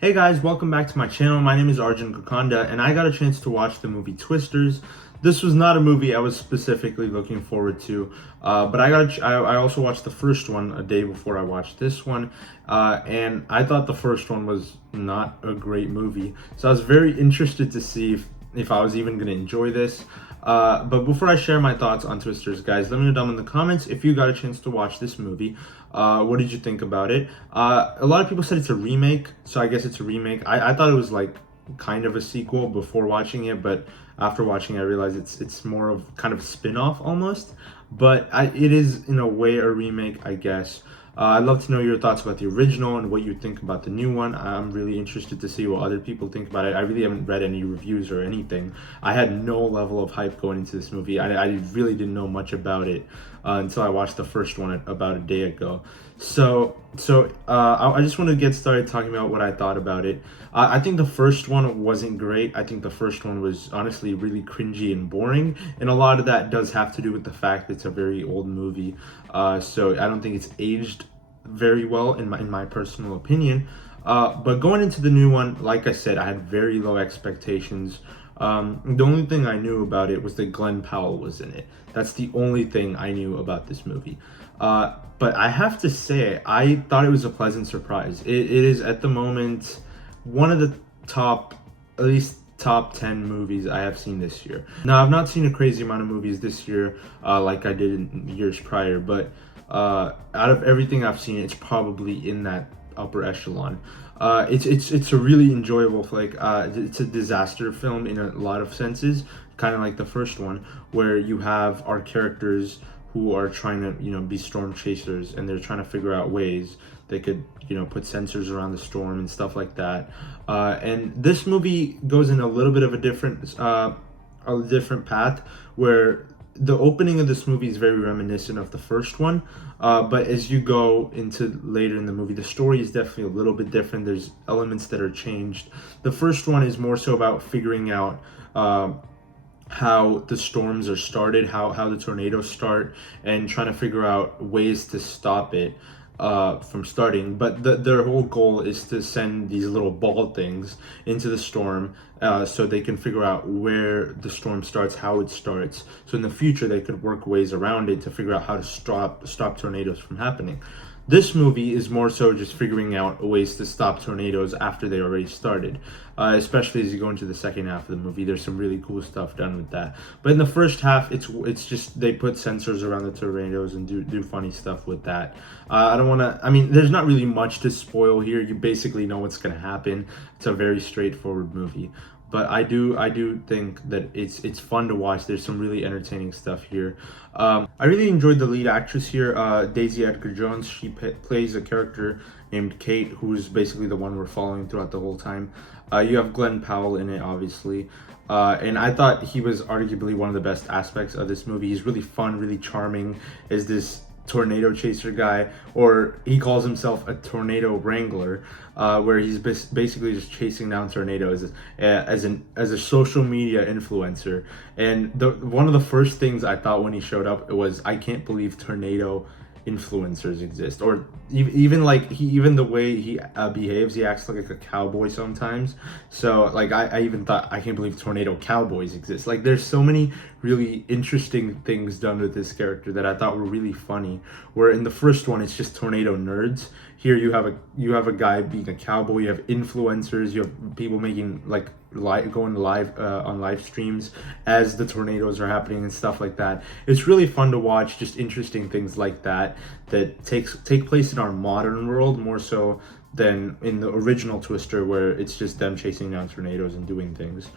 Hey guys, welcome back to my channel. My name is Arjun and I got a chance to watch the movie Twisters. This was not a movie I was specifically looking forward to, but I also watched the first one a day before I watched this one, and I thought the first one was not a great movie. So I was very interested to see if I was even going to enjoy this. But before I share my thoughts on Twisters, guys, let me know down in the comments if you got a chance to watch this movie. What did you think about it? A lot of people said it's a remake, so I guess it's a remake. I thought it was like kind of a sequel before watching it, but after watching it, I realized it's more of kind of a spin-off almost. But it is in a way a remake, I guess. I'd love to know your thoughts about the original and what you think about the new one. I'm really interested to see what other people think about it. I really haven't read any reviews or anything. I had no level of hype going into this movie. I really didn't know much about it until I watched the first one about a day ago. I just want to get started talking about what I thought about it. I think the first one wasn't great. I think the first one was honestly really cringy and boring, and a lot of that does have to do with the fact that it's a very old movie. So I don't think it's aged very well in my personal opinion. But going into the new one, like I said, I had very low expectations. The only thing I knew about it was that Glenn Powell was in it. That's the only thing I knew about this movie. But I have to say, I thought it was a pleasant surprise. It is at the moment one of the top, at least top 10 movies I have seen this year. Now, I've not seen a crazy amount of movies this year like I did in years prior, but out of everything I've seen, it's probably in that upper echelon. It's a really enjoyable flick. It's a disaster film in a lot of senses, kind of like the first one, where you have our characters who are trying to be storm chasers, and they're trying to figure out ways they could put sensors around the storm and stuff like that. And this movie goes in a little bit of a different path, where the opening of this movie is very reminiscent of the first one, but as you go into later in the movie, the story is definitely a little bit different. There's elements that are changed. The first one is more so about figuring out how the storms are started, how the tornadoes start, and trying to figure out ways to stop it from starting. But their whole goal is to send these little ball things into the storm, so they can figure out where the storm starts, how it starts. So in the future, they could work ways around it to figure out how to stop tornadoes from happening. This movie is more so just figuring out ways to stop tornadoes after they already started, especially as you go into the second half of the movie. There's some really cool stuff done with that. But in the first half, it's just they put sensors around the tornadoes and do funny stuff with that. I don't want to. I mean, there's not really much to spoil here. You basically know what's going to happen. It's a very straightforward movie. But I do think that it's fun to watch. There's some really entertaining stuff here. I really enjoyed the lead actress here, Daisy Edgar-Jones. She plays a character named Kate, who's basically the one we're following throughout the whole time. You have Glenn Powell in it, obviously. And I thought he was arguably one of the best aspects of this movie. He's really fun, really charming as this tornado chaser guy, or he calls himself a tornado wrangler, where he's basically just chasing down tornadoes as a social media influencer. And one of the first things I thought when he showed up was, I can't believe tornado influencers exist. Or even the way he behaves, he acts like a cowboy sometimes. So like I even thought, I can't believe tornado cowboys exist. Like there's so many really interesting things done with this character that I thought were really funny, where in the first one it's just tornado nerds. Here you have a guy being a cowboy, you have influencers, you have people making like going live on live streams as the tornadoes are happening and stuff like that. It's really fun to watch, just interesting things like that take place in our modern world more so than in the original Twister, where it's just them chasing down tornadoes and doing things.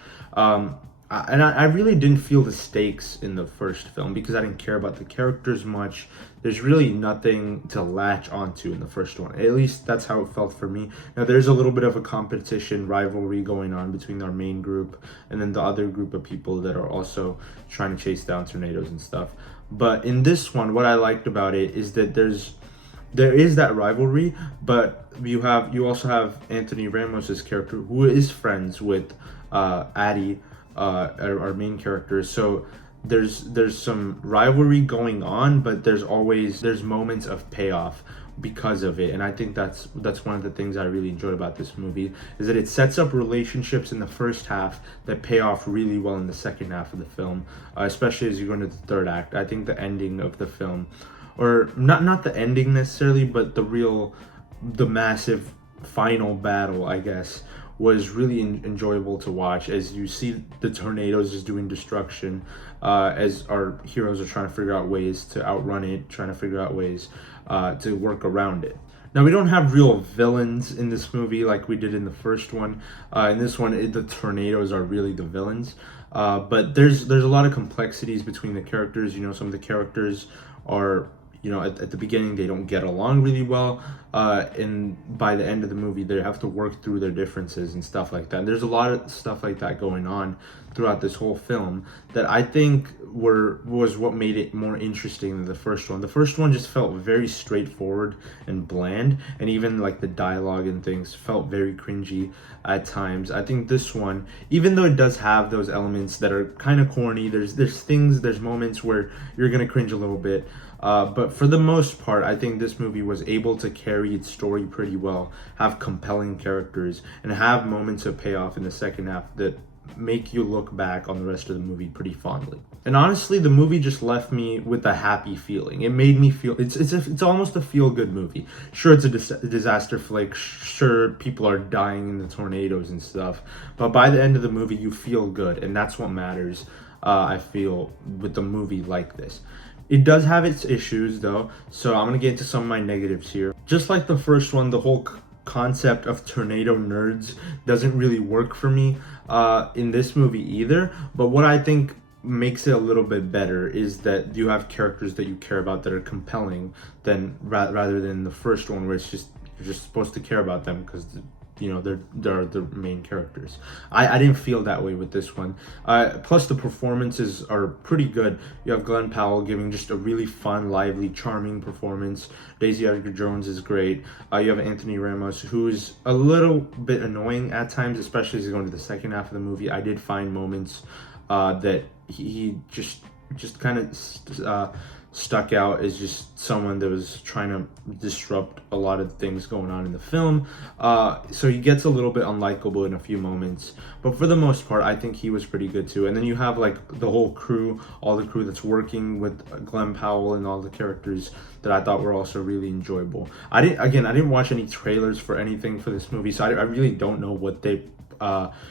I really didn't feel the stakes in the first film because I didn't care about the characters much. There's really nothing to latch onto in the first one. At least that's how it felt for me. Now there's a little bit of a competition, rivalry going on between our main group and then the other group of people that are also trying to chase down tornadoes and stuff. But in this one, what I liked about it is that there is that rivalry, but you also have Anthony Ramos's character, who is friends with Addie, our main character. So there's some rivalry going on, but there's moments of payoff because of it. And I think that's one of the things I really enjoyed about this movie, is that it sets up relationships in the first half that pay off really well in the second half of the film, especially as you go into the third act. I think the ending of the film, or not the ending necessarily, but the massive final battle, I guess, was really enjoyable to watch, as you see the tornadoes just doing destruction, as our heroes are trying to figure out ways to outrun it, trying to figure out ways to work around it. Now, we don't have real villains in this movie like we did in the first one. In this one, the tornadoes are really the villains. But there's a lot of complexities between the characters. You know, some of the characters are, you know, at the beginning they don't get along really well, and by the end of the movie they have to work through their differences and stuff like that. And there's a lot of stuff like that going on throughout this whole film that I think was what made it more interesting than the first one. The first one just felt very straightforward and bland, and even like the dialogue and things felt very cringy at times. I think this one, even though it does have those elements that are kind of corny, there's moments where you're gonna cringe a little bit. But for the most part, I think this movie was able to carry its story pretty well, have compelling characters, and have moments of payoff in the second half that make you look back on the rest of the movie pretty fondly. And honestly, the movie just left me with a happy feeling. It made me feel it's almost a feel-good movie. Sure, it's a disaster flick. Sure, people are dying in the tornadoes and stuff. But by the end of the movie, you feel good, and that's what matters. I feel with a movie like this. It does have its issues though, so I'm gonna get into some of my negatives here. Just like the first one, the whole concept of tornado nerds doesn't really work for me in this movie either. But what I think makes it a little bit better is that you have characters that you care about that are compelling than rather than the first one, where it's just you're just supposed to care about them because, you know, they're the main characters. I didn't feel that way with this one. Plus the performances are pretty good. You have Glenn Powell giving just a really fun, lively, charming performance. Daisy Edgar-Jones is great. You have Anthony Ramos, who's a little bit annoying at times, especially as you go into the second half of the movie. I did find moments that he just kind of stuck out as just someone that was trying to disrupt a lot of things going on in the film. So he gets a little bit unlikable in a few moments, but for the most part, I think he was pretty good too. And then you have like the whole crew, all the crew that's working with Glenn Powell, and all the characters that I thought were also really enjoyable. I didn't watch any trailers for anything for this movie, so I really don't know what they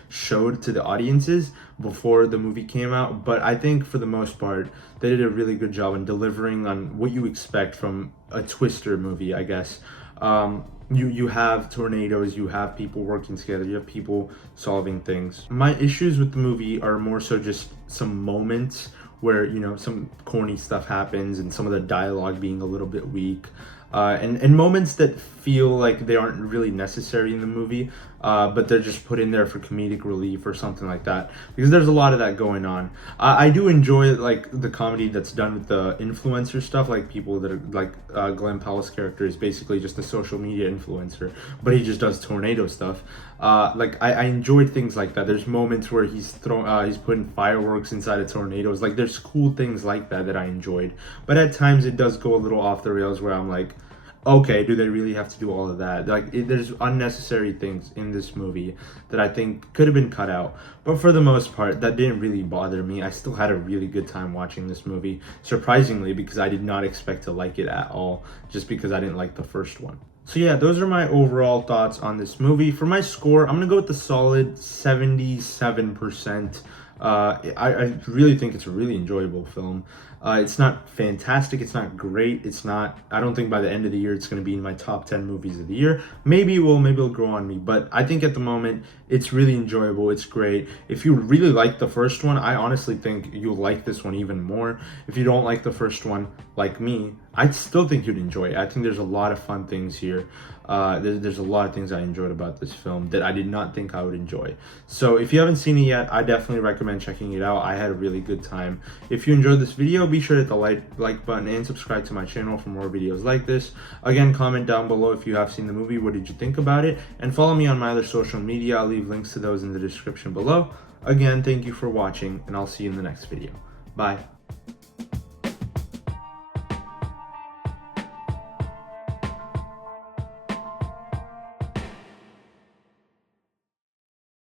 showed to the audiences before the movie came out, but I think for the most part they did a really good job in delivering on what you expect from a twister movie, I guess. You have tornadoes, you have people working together, you have people solving things. My issues with the movie are more so just some moments where, you know, some corny stuff happens and some of the dialogue being a little bit weak. And moments that feel like they aren't really necessary in the movie, but they're just put in there for comedic relief or something like that, because there's a lot of that going on. I do enjoy like the comedy that's done with the influencer stuff, like people that are like Glenn Powell's character is basically just a social media influencer, but he just does tornado stuff. Like I enjoyed things like that. There's moments where he's putting fireworks inside of tornadoes. Like there's cool things like that I enjoyed, but at times it does go a little off the rails where I'm like, okay, do they really have to do all of that? Like, there's unnecessary things in this movie that I think could have been cut out. But for the most part, that didn't really bother me. I still had a really good time watching this movie, surprisingly, because I did not expect to like it at all, just because I didn't like the first one. So yeah, those are my overall thoughts on this movie. For my score, I'm gonna go with the solid 77%. I really think it's a really enjoyable film. It's not fantastic, it's not great, I don't think by the end of the year it's going to be in my top 10 movies of the year. Maybe it'll grow on me, but I think at the moment it's really enjoyable, it's great. If you really like the first one, I honestly think you'll like this one even more. If you don't like the first one, like me, I still think you'd enjoy it. I think there's a lot of fun things here. There's a lot of things I enjoyed about this film that I did not think I would enjoy. So if you haven't seen it yet, I definitely recommend checking it out. I had a really good time. If you enjoyed this video, be sure to hit the like button and subscribe to my channel for more videos like this. Again, comment down below if you have seen the movie, what did you think about it? And follow me on my other social media. I'll leave links to those in the description below. Again, thank you for watching, and I'll see you in the next video. Bye. Bye.